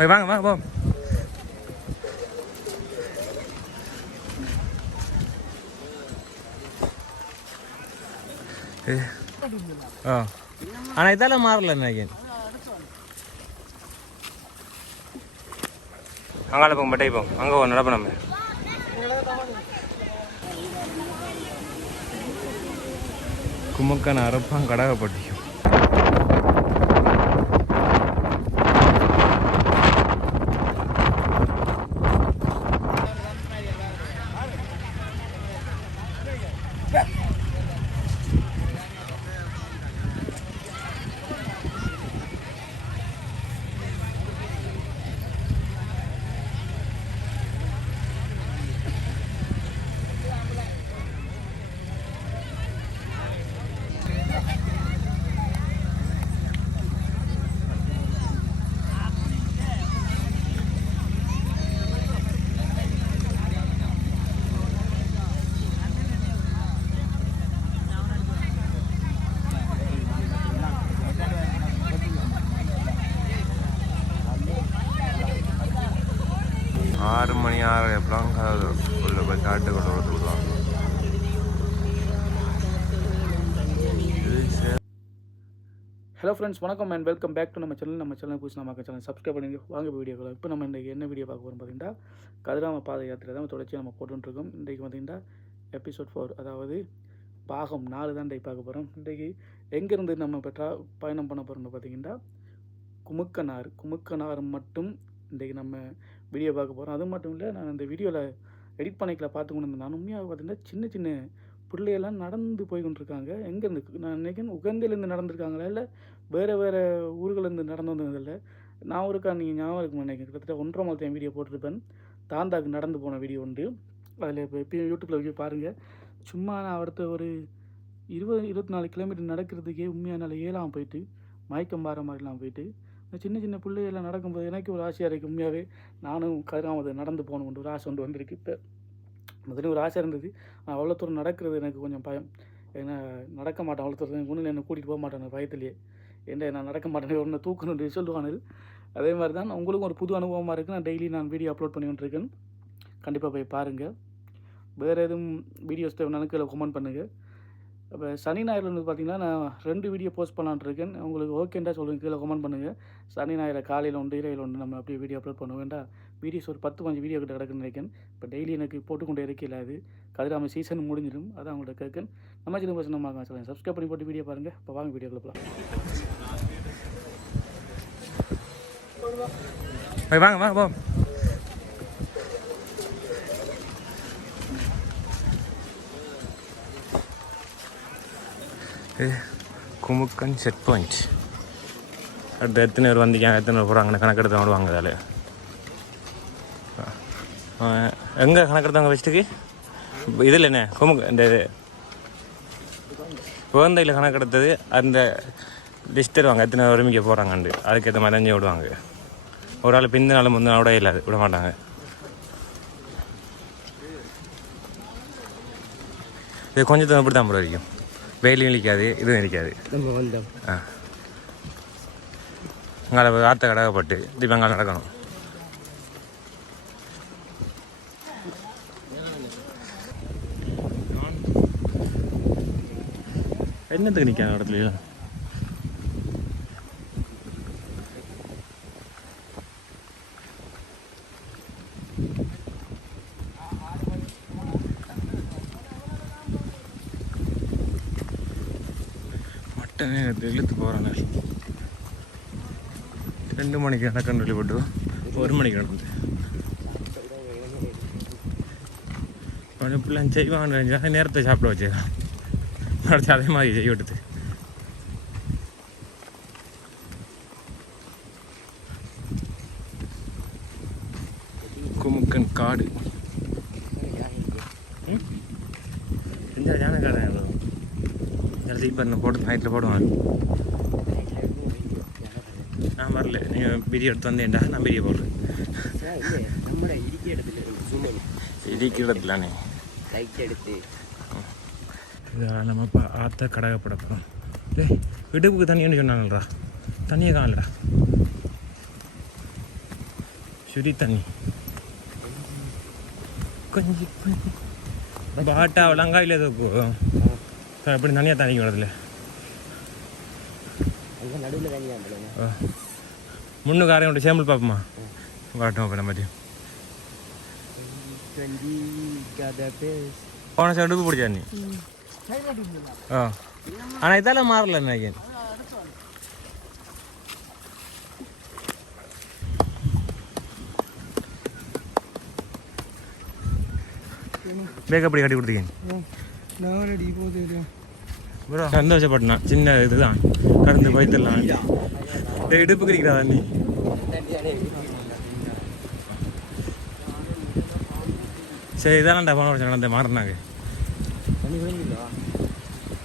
வாங்க வாங்க போ. ஆனால் இதெல்லாம் மாறல நினைக்கிறேன். அங்கால போங்க பட்டை போங்க. அங்கே போக நடப்போம் நம்ம. குமுக்கன் அரப்பான் கடகப்பட்டியும் ஆறு மணி ஆறு எப்பலாம் உள்ள போய் காட்டுக்குள்ள கொடுத்து விடுவாங்க. ஹலோ ஃப்ரெண்ட்ஸ், வணக்கம் அண்ட் வெல்கம் பேக் டு நம்ம சேனல் புதுசு நம்ம சேனல் சப்ஸ்கிரைப் பண்ணி வாங்க வீடியோக்களை. இப்போ நம்ம இன்றைக்கி என்ன வீடியோ பார்க்க போகிறோம் பார்த்தீங்கன்னா, கதிராம பாத யாத்திரை தான் தொடர்ச்சி நம்ம போட்டுருக்கோம். இன்றைக்கி பார்த்தீங்கன்னா எபிசோட் 4, அதாவது பாகம் 4 தான் இன்றைக்கி பார்க்க போகிறோம். இன்றைக்கி எங்கேருந்து நம்ம பயணம் பண்ண போகிறோம்னு பார்த்தீங்கன்னா குமுக்கனார் மட்டும் இன்றைக்கி நம்ம வீடியோ பார்க்க போகிறோம். அது மட்டும் இல்லை, நான் அந்த வீடியோவில் எடிட் பண்ணிக்கல பார்த்து கொண்டு இருந்தேன். நான் உண்மையாக பார்த்தீங்கன்னா சின்ன சின்ன பிள்ளையெல்லாம் நடந்து போய் கொண்டிருக்காங்க. எங்கேருந்து நான் நினைக்கிறேன் உகந்தையிலேருந்து நடந்திருக்காங்களா இல்லை வேறு ஊர்களேருந்து நடந்து வந்ததில்லை. நான் ஒருக்கா நீங்கள் ஞாபகம் இருக்குன்னு நினைக்கிறேன். கிட்டத்தட்ட 1.5 மாதம் வீடியோ போட்டிருப்பேன். தாந்தாக்கு நடந்து போன வீடியோ உண்டு. அதில் இப்போ எப்பயும் யூடியூப்பில் போய் பாருங்கள். சும்மா நான் அடுத்த ஒரு 20-24 கிலோமீட்டர் நடக்கிறதுக்கே உண்மையாக என்னால் ஏழாமல் போயிட்டு மயக்கம் பாற மாதிரிலாம் போயிட்டு சின்ன சின்ன பிள்ளைகள்லாம் நடக்கும்போது எனக்கு ஒரு ஆசையாக இருக்குது. உண்மையாகவே நானும் கதிராமதை நடந்து போகணும்னு ஒரு ஆசை ஒன்று வந்திருக்கு. இப்போ முதல்ல ஒரு ஆசை இருந்தது. ஆனால் அவ்வளோ தூரம் நடக்கிறது எனக்கு கொஞ்சம் பயம். ஏன்னா நடக்க மாட்டேன் அவ்வளோ தூரம். ஒன்றும் என்னை கூட்டிகிட்டு போக மாட்டேன் பயத்துலேயே. ஏன்னா நான் நடக்க மாட்டேன், ஒன்று தூக்கணுன்னு சொல்லுவானது. அதே மாதிரி தான் உங்களுக்கும் ஒரு புது அனுபவமாக இருக்குது. நான் டெய்லி வீடியோ அப்லோட் பண்ணி கொண்டிருக்கேன். கண்டிப்பாக போய் பாருங்கள். வேறு எதுவும் வீடியோஸ் தேவைனாலும் கீழே கமெண்ட் பண்ணுங்கள். இப்போ சனி ஞாயிறு வந்து பார்த்திங்கன்னா நான் 2 வீடியோ போஸ்ட் பண்ணலான்னு இருக்கேன். உங்களுக்கு ஓகேண்டா சொல்லுங்கள், கீழே கமெண்ட் பண்ணுங்கள். சனி ஞாயிறு காலையில் உண்டு, இரவில் உண்டு நம்ம அப்படியே வீடியோ அப்லோட் பண்ண வேண்டாம். வீடியோஸ் ஒரு 10-15 வீடியோ கிட்ட கிடக்குன்னு நினைக்கிறேன். இப்போ டெய்லி எனக்கு போட்டுக்கொண்டே இருக்கையில் அது கதிராம சீசன் முடிஞ்சிடும். அதான் அவங்கள்ட்ட கேட்கேன். நம்ம சின்ன பசங்க நம்ம சொல்லுங்கள், சப்ஸ்கிரைப் பண்ணி போட்டு வீடியோ பாருங்கள். இப்போ வாங்க வீடியோக்குள்ள போகலாம். வாங்க வாங்க போ. குமுக்கன் செட் பாயிண்ட். அடுத்து எத்தனை பேர் வந்தீங்க, எத்தனை பேர் போகிறாங்கன்னு கணக்கெடுத்து விடுவாங்க. அதில் எங்கே கணக்கெடுத்தவங்க ஃபஸ்ட்டுக்கு இதில் என்ன இந்த குழந்தையில் கணக்கெடுத்தது அந்த லிஸ்ட் தருவாங்க. எத்தனை ஒருமிக்க போகிறாங்கண்டு அதுக்கேற்ற மாதிரி அஞ்சு விடுவாங்க. ஒரு ஆள் பிந்த நாள் முந்தின விட இல்லாது விட மாட்டாங்க. இது கொஞ்சம் எப்படி தான் வரைக்கும் வெயிலும் இழிக்காது, இதுவும் இருக்காது. அங்கே ஆற்ற கடகப்பட்டு திருப்பி அங்கே நடக்கணும். என்னத்துக்கு நிற்காங்க இடத்துல? இழுத்து போகிறாங்க. 2 மணிக்கு நடக்கணும் வெளிப்பட்டு 1 மணிக்கு நடந்து கொஞ்சம் பிள்ளை செய்வாங்க. நேரத்தை சாப்பிட வச்சுக்கலாம். அடுத்து அதே மாதிரி செய்ய விட்டுது. குமுக்கன் காடு எந்த ஜான காடு இப்போ போட்டு நைட்டில் போடுவாங்க. நான் வரல, நீங்கள் வீடியோ எடுத்து வந்தேன்டா. நான் வீடியோ போடுறேன். இடிக்கிற இடத்துலானே எடுத்து இதெல்லாம் நம்ம இப்போ ஆற்ற கடகப்படப்போம். இடுப்புக்கு தண்ணின்னு சொன்னாங்கள்டா, தண்ணியை காணலடா. சுரி தண்ணி கொஞ்சம் பாட்டா விளங்காயில் ஏதோ எப்படி தனியாக தண்ணிக்கு வரதில்ல நடுவில் தனியாக முன்னுக்கு ஆரையும் சேம்பிள் பார்ப்போமா வாட்டும் அப்போ நம்ம போன சைடு உடுப்பு பிடிச்சா நீ ஆனால் இதெல்லாம் மாறல நினைக்கிறேன் பேக் அப்படி கட்டி கொடுத்தீங்க சந்தோஷப்பட்டனா சின்ன இதுதான் கடந்து போய்த்தரலாம் இடுப்பு கிடைக்கிறா நீ சரி இதான்டா போன வருஷம் நடந்த மாறினாங்க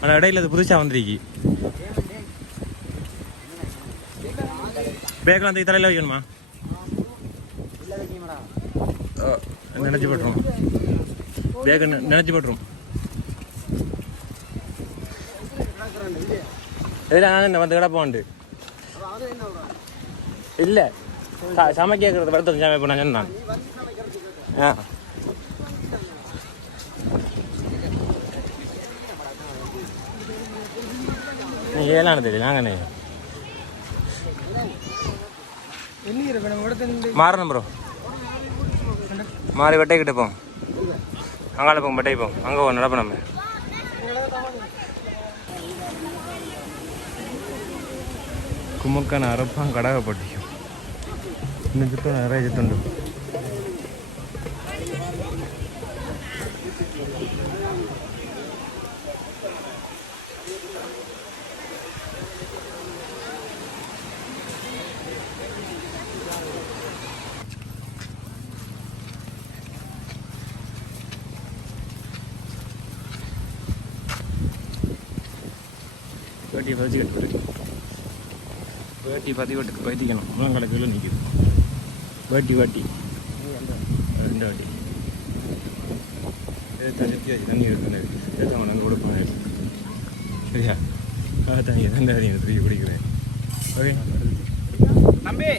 ஆனால் இடையில அது புதுசாக வந்துருக்கு பேக்கெலாம் அந்த தலையில் வைக்கணுமா நினச்சி போட்டுரும் பேக்க நினச்சி போட்டுரும் நான் வந்து கிடப்போண்டு இல்லை சமைக்கிறத படுத்து சமைப்பேன் நான் சொன்னான் ஆ நீ ஏழானு தெரியும் நாங்கண்ணே மாறணும் ப்ரோ மாறி வெட்டை கிட்ட போம் அங்கால போங்க வெட்டை போம் அங்கே போகும் நடப்போம் நம்ம குமுக்கான அரப்பான் கடாக பட்டிக்கும் இன்னும் சுத்தம் நிறைய சுத்தண்டு வேட்டியை பதிச்சுக்கிட்டு வேட்டி பதிவட்டுக்கு பதிக்கணும் முழங்கால கீழே நிற்கிது வேட்டி வேட்டி ரெண்டு வாட்டி தண்ணி தண்ணி இருக்குது எதாவது நாங்கள் கொடுப்பாங்க சரியா தண்ணி தண்ணி அறியும் தூக்கி குடிக்கிறேன் ஓகே தம்பி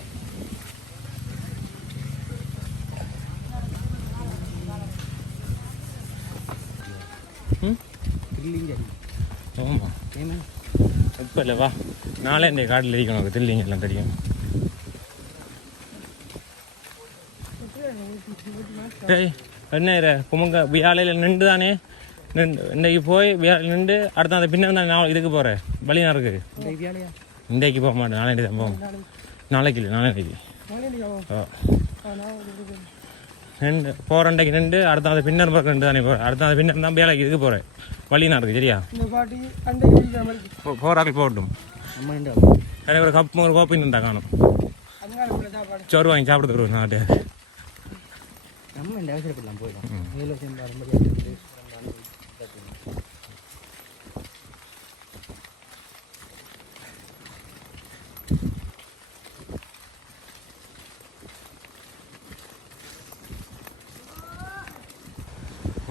ஆமாம் இப்போ இல்லை வா நாளே இந்த காட்டில் இருக்கணும் உனக்கு தில்லிங்க எல்லாம் தெரியும் ஏய் என்ன குமுங்க வியாழையில் நின்று தானே நின்று இன்றைக்கு போய் நின்று அடுத்த அந்த பின்ன தான் நான் இதுக்கு போகிறேன் பலினா இருக்குது இன்றைக்கு போக மாட்டேன் நாளைக்கு தான் போவோம் நாளைக்கு இல்லை நாளைக்கு நின்று போகிறண்டைக்கு நின்று அடுத்த அந்த பின்னர் பக்கம் நின்று தானே போகிறேன் அடுத்த அந்த பின்னர் தான் வேலைக்கு இதுக்கு போகிறேன் வழினா இருக்குது சரியா போராக்கள் போகட்டும் எனக்கு ஒரு கப்பு ஒரு கோப்பை இருந்தா காணும் சோறு வாங்கி சாப்பிடுறது ஒரு நாட்டு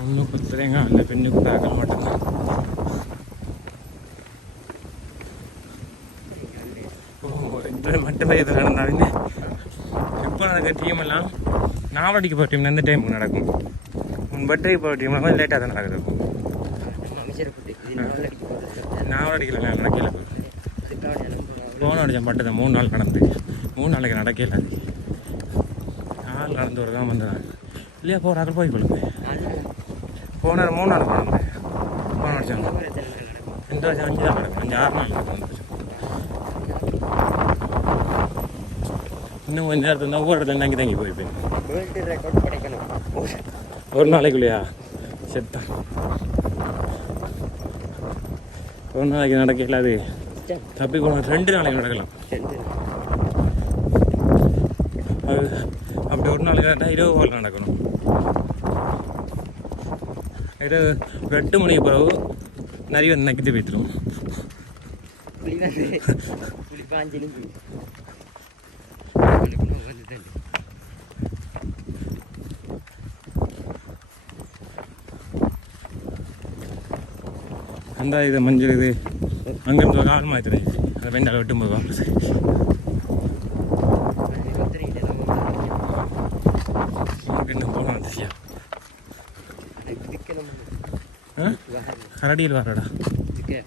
ஒன்றும் குத்துறேங்க இல்லை பெண்ணுக்கு தாக்க மாட்டேன் மட்டுமே இது நடந்தாலுமே இப்போ நடக்கிற டீம் எல்லாம் நாவடிக்கு போகிற டீம் எந்த டைமுக்கு நடக்கும் உன் பர்த்டேக்கு போகிற டீம் கொஞ்சம் லேட்டாக தான் நடக்குது நாவடிக்கல நடக்கல போன அடித்தேன் பட்டு தான் 3 நாள் நடந்து 3 நாளைக்கு நடக்கல 4 நடந்து ஒரு தான் வந்தேன் இல்லையா போகிறாக்கள் போய் கொடுங்க போன 3 நாள் நடந்து போன அடித்தாங்க இந்த வருஷம் 5 தான் நடக்கும் 5-6 நாள் நடக்கும் இன்னும் கொஞ்சம் நேரத்தில் இருந்தால் ஒவ்வொரு இடத்துல தங்கி போயிருப்பேன் ஒரு நாளைக்குள்ளையா செத்தா ஒரு நாளைக்கு நடக்கல அது தப்பி போன 2 நாளைக்கு நடக்கலாம் அது அப்படி ஒரு நாளைக்கு கேட்டால் 20 வாரம் நடக்கணும் இரவு 8 மணிக்கு பிறகு நிறைய வந்து நக்கிட்டு போய்த்துடும் அந்த இது மஞ்சள் இது அங்கேருந்து ஒரு ஆள் மாற்றுறேன் அதை வெண்டால் வெட்டும்போது வாபஸ் கரடியில் வரடா. ஓகே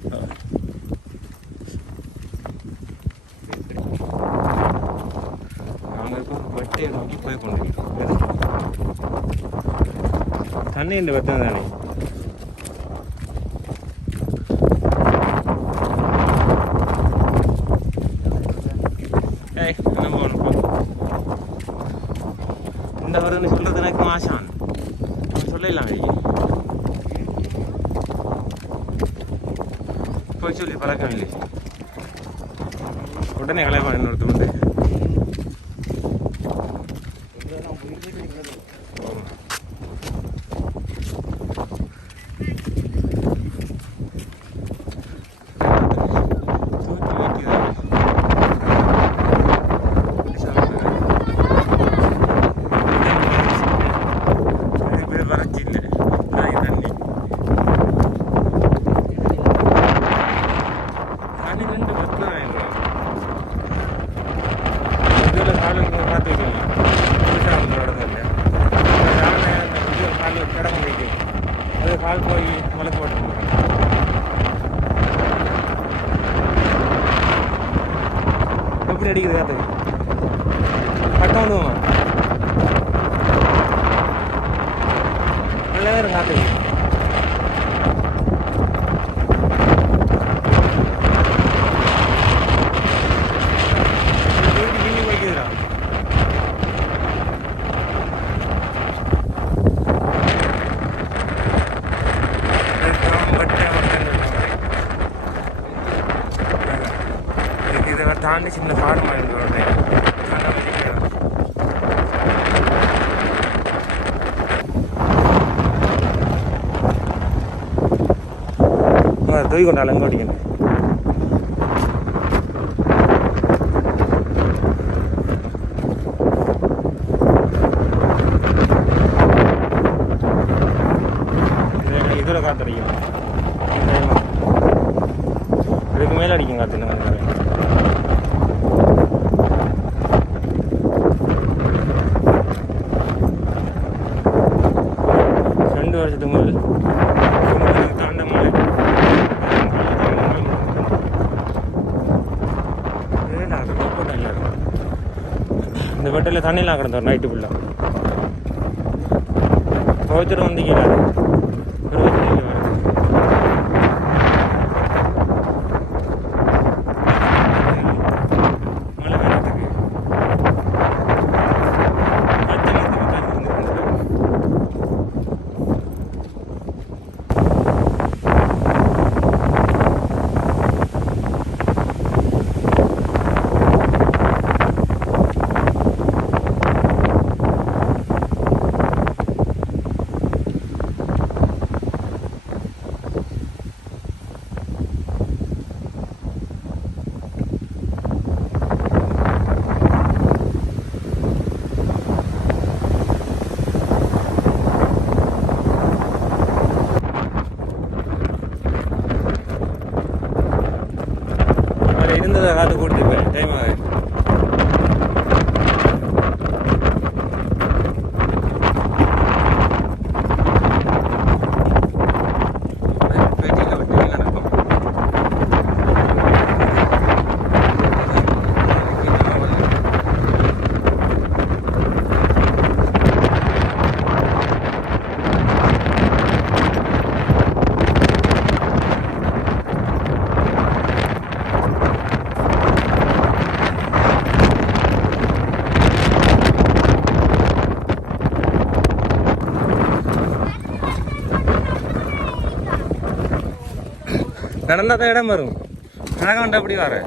நாங்கள் இப்போ வெட்டையை நோக்கி போய் கொண்டிருக்கிறோம். தண்ணி இந்த வெட்டம் தானே. ஏய் என்ன போகணும் இந்த வருதுன்னு சொல்கிறது எனக்கு ஆசான் சொல்லலாம். போய் சொல்லி பழக்கம் இல்லை. உடனே கலைவான் இன்னொருத்தர் வந்து கால் போய் மலை போட்டு எப்படி அடிக்குது காத்து பட்டம் வந்துமா நல்ல நேரம் காத்து கிண்ணி வைக்குதுடா. இதை தாண்டி சின்ன பாடமாக இருந்தோடனே தூய் கொண்டாள் எங்கே ஓடிக்கணும். இதில் காத்தடிக்கணும். இதுக்கு மேலே அடிக்கும் காற்று. வருஷத்துக்கு முதல் தாண்ட மலை இந்த வெட்டில் தண்ணிலாம் கிடந்தோம் நைட்டு ஃபுல்லாக துவைச்சிட்டு வந்தீங்களா இருந்ததை காத்து கொடுத்துருப்பேன் டைம் ஆகுது. நடந்தா தான் இடம் வரும். அழகாக உண்டு அப்படி வர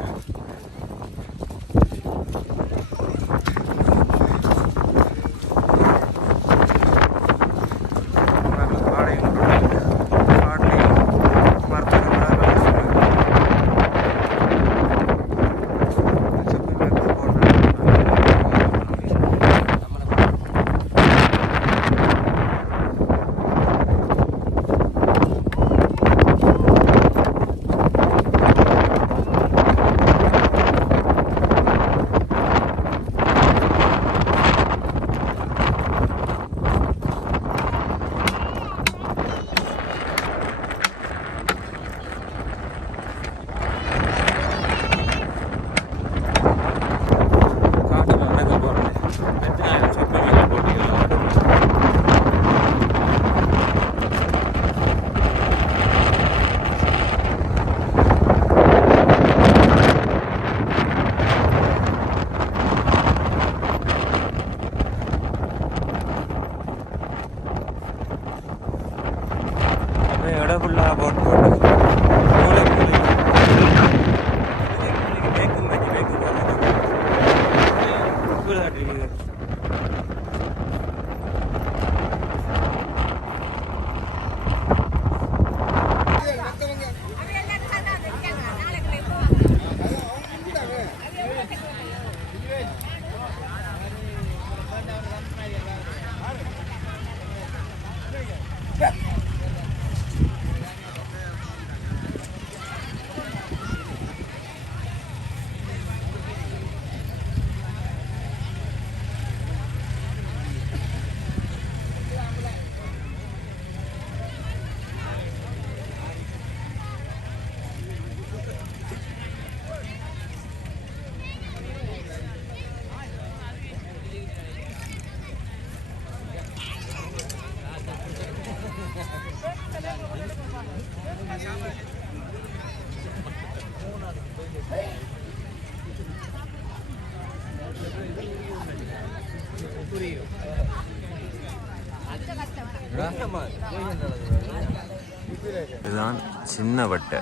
இதுதான் சின்ன வட்டை.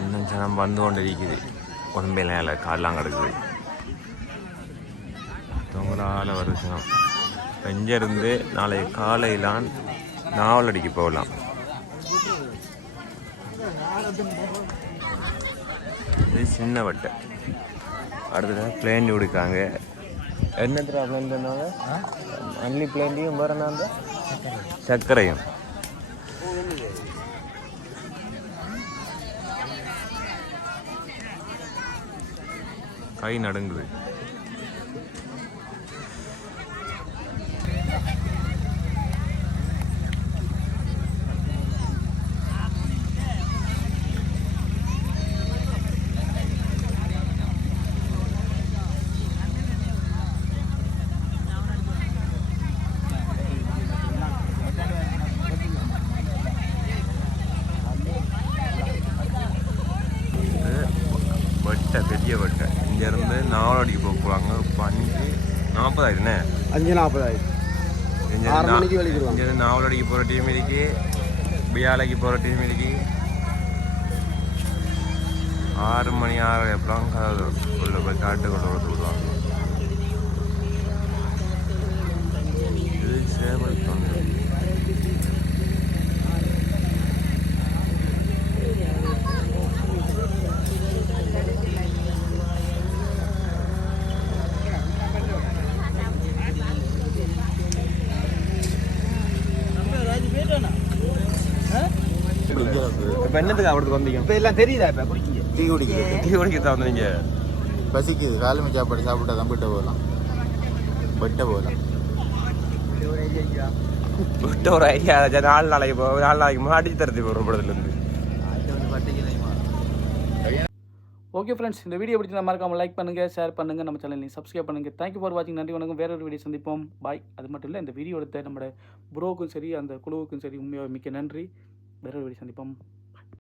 இன்னும் ஜனம் வந்து கொண்டிருக்குது. உடம்பையில காலெலாம் கிடக்குது. தொங்கலால் வருஷம் இங்கேருந்து நாளைக்கு காலையிலான் நாவலடிக்கு போகலாம். இது சின்ன வட்டை. அடுத்தது பிளேண்டி கொடுக்காங்க. என்னத்துல பிளேன் தந்தாங்க? அன்லி பிளேண்டியும் வேறு என்ன சர்க்கரையும். கை நடுங்குது. வட்டை பெரிய வட்டை. இங்கேருந்து நாவலடிக்கு போக்குவாங்க. இப்போ 5:40 5:40 இங்கேருந்து நாவலடிக்கு போகிற டீம் இருக்கு, பியாலைக்கு போகிற டீம் இருக்கு. 6 மணி 6 எப்பலாம் உள்ள போய் காட்டு கொண்டு வந்து விடுவாங்க. இது சேவல் தொண்டு. இப்போ என்னத்துக்கு அவருக்கு வந்தீங்க? இப்போ எல்லாம் தெரியுதா? இப்போ குடிக்க டீ குடிக்கிறது. டீ குடிக்க தான் வந்தீங்க? பசிக்குது. காலமே சாப்பாடு சாப்பிட்டா தான் விட்ட போகலாம். விட்ட ஒரு ஐடியா 4 நாளைக்கு முன்னாடி தரது ஒரு படத்துலேருந்து. ஓகே ஃப்ரெண்ட்ஸ், இந்த வீடியோ பிடிச்சிருந்தா மறக்காமல் லைக் பண்ணுங்கள், ஷேர் பண்ணுங்கள், நம்ம சேனலையும் சப்ஸ்கிரைப் பண்ணுங்கள். தேங்க்யூ ஃபார் வாட்சிங். நன்றி, வணக்கம். வேற ஒரு வீடியோ சந்திப்போம். பாய். அது மட்டும் இல்லை, இந்த வீடியோ எடுத்த நம்ம ப்ரோவுக்கும் சரி அந்த குழுவுக்கும் சரி உண்மையாக மிக்க நன்றி. வேற ஒரு வீடியோ சந்திப்போம்.